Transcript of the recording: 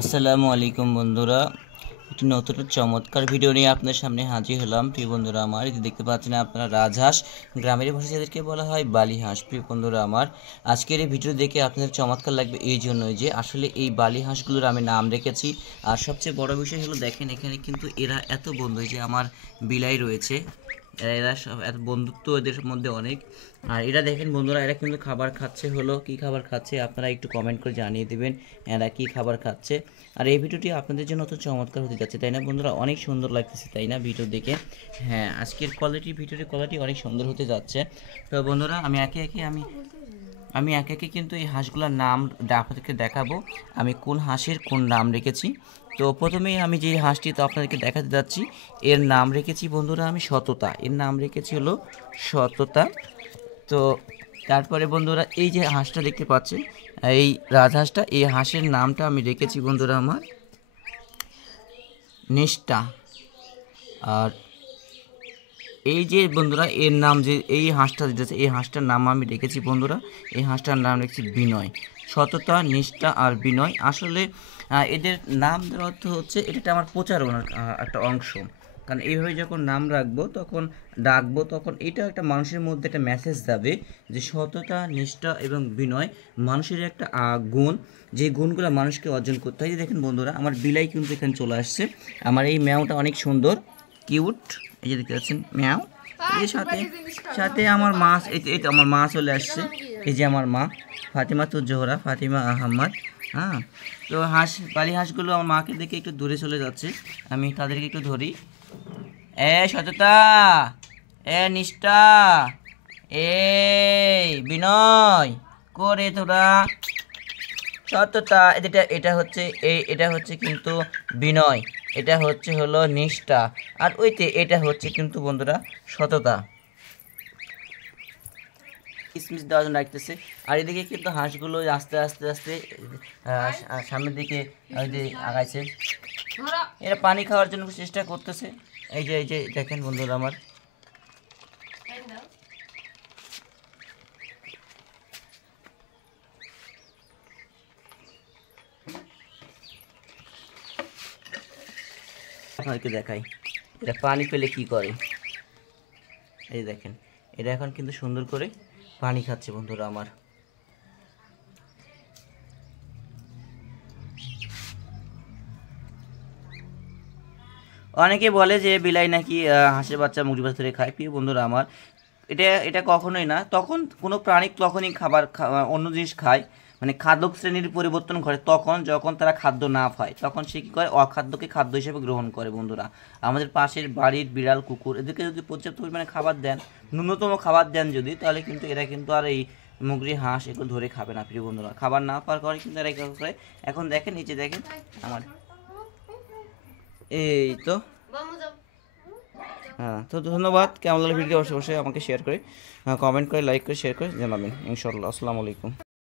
আসসালামু আলাইকুম বন্ধুরা, একটি নতুন চমৎকার ভিডিও নিয়ে আপনার সামনে হাজির হলাম। প্রিয় বন্ধুরা আমার, এটি দেখতে পাচ্ছেন আপনারা রাজহাঁস, গ্রামের ভাষায় যাদেরকে বলা হয় বালি হাঁস। প্রিয় বন্ধুরা আমার, আজকের এই ভিডিও দেখে আপনাদের চমৎকার লাগবে এই জন্যই যে আসলে এই বালি হাঁসগুলোর আমি নাম রেখেছি। আর সবচেয়ে বড় বিষয় হলো দেখেন এখানে কিন্তু এরা এত বন্ধু যে আমার বিলাই রয়েছে, এরা সব এত বন্ধুত্ব এদের মধ্যে অনেক। আর এরা দেখেন বন্ধুরা, এরা কিন্তু খাবার খাচ্ছে, হলো কি খাবার খাচ্ছে আপনারা একটু কমেন্ট করে জানিয়ে দেবেন এরা কি খাবার খাচ্ছে। আর এই ভিডিওটি আপনাদের জন্য অত চমৎকার হতে যাচ্ছে, তাই না বন্ধুরা? অনেক সুন্দর লাগতেছে তাই না ভিডিও দেখে? হ্যাঁ, আজকের ভিডিওর কোয়ালিটি অনেক সুন্দর হতে যাচ্ছে। তো বন্ধুরা আমি একে একে কিন্তু এই হাঁসগুলোর নাম আপনাদেরকে দেখাবো, আমি কোন হাঁসের কোন নাম রেখেছি। তো প্রথমেই আমি যে হাঁসটি তো আপনাদেরকে দেখাতে যাচ্ছি, এর নাম রেখেছি বন্ধুরা আমি সততা। এর নাম রেখেছি হলো সততা। তো তারপরে বন্ধুরা এই যে হাঁসটা দেখতে পাচ্ছেন, এই রাজহাঁসটা, এই হাঁসের নামটা আমি রেখেছি বন্ধুরা আমার নিষ্ঠা। আর এই যে বন্ধুরা এর নাম যে এই হাঁসটা যেটা, এই হাঁসটার নাম আমি রেখেছি বন্ধুরা, এই হাঁসটার নাম রেখেছি বিনয়। সততা, নিষ্ঠা আর বিনয়। আসলে এদের নাম দেওয়ার অর্থ হচ্ছে এটা আমার প্রচারণার একটা অংশ। কারণ এইভাবে যখন নাম ডাকবো তখন এটা একটা মানুষের মধ্যে একটা মেসেজ যাবে যে সততা, নিষ্ঠা এবং বিনয় মানুষের একটা গুণ, যে গুণগুলো মানুষকে অর্জন করতে হয়। দেখেন বন্ধুরা আমার বিলাই কিন্তু এখানে চলে আসছে। আমার এই ম্যাওটা অনেক সুন্দর কিউট, এই যে দেখতে পাচ্ছেন ম্যাও। এর সাথে সাথে আমার মা, এই তো আমার মা চলে আসছে। এই যে আমার মা ফাতিমা জোহরা, ফাতিমা আহমদ। হ্যাঁ, তো বালি হাঁসগুলো আমার মাকে দেখে একটু দূরে চলে যাচ্ছে, আমি তাদেরকে একটু ধরি। সততা, নিষ্ঠা, বিনয় করে তোরা। সততা এটা হচ্ছে এটা হচ্ছে কিন্তু বিনয়, এটা হলো নিষ্ঠা, আর এটা হচ্ছে কিন্তু বন্ধুরা সততা। কিসমিস দেওয়ার জন্য রাখতেছে। আর এদিকে কিন্তু হাঁসগুলো আস্তে আস্তে আস্তে সামনের দিকে আগাইছে, এরা পানি খাওয়ার জন্য চেষ্টা করতেছে। এই যে দেখেন বন্ধুরা আমার, আপনাদেরকে দেখাই এটা পানি পেলে কি করে। এই দেখেন এটা এখন কিন্তু সুন্দর করে পানি খাচ্ছে বন্ধুরা আমার। অনেকে বলে যে বিলাই নাকি হাঁসের বাচ্চা মুরগির বাচ্চা ধরে খায়। প্রিয় বন্ধুরা আমার, এটা কখনোই না। তখন কোনো প্রাণী তখনই অন্য জিনিস খায়, মানে খাদ্য শ্রেণীর পরিবর্তন করে তখন যখন তারা খাদ্য না পায়, তখন সে কী করে অখাদ্যকে খাদ্য হিসেবে গ্রহণ করে। বন্ধুরা আমাদের পাশের বাড়ির বিড়াল, কুকুর এদেরকে যদি পর্যাপ্ত পরিমাণে খাবার দেন, ন্যূনতম খাবার দেন যদি, তাহলে কিন্তু এরা কিন্তু আর এই মুরগি, হাঁস এগুলো ধরে খাবে না। প্রিয় বন্ধুরা খাবার না পাওয়ার কারণে কিন্তু এরা করে। এখন দেখেন নিচে দেখেন আমার, এই তো। হ্যাঁ, তো ধন্যবাদ। কেমন লাগলো ভিডিও অবশ্যই আমাকে শেয়ার করে, কমেন্ট করে, লাইক করে, শেয়ার করে জানাবেন ইনশাআল্লাহ। আসসালামু আলাইকুম।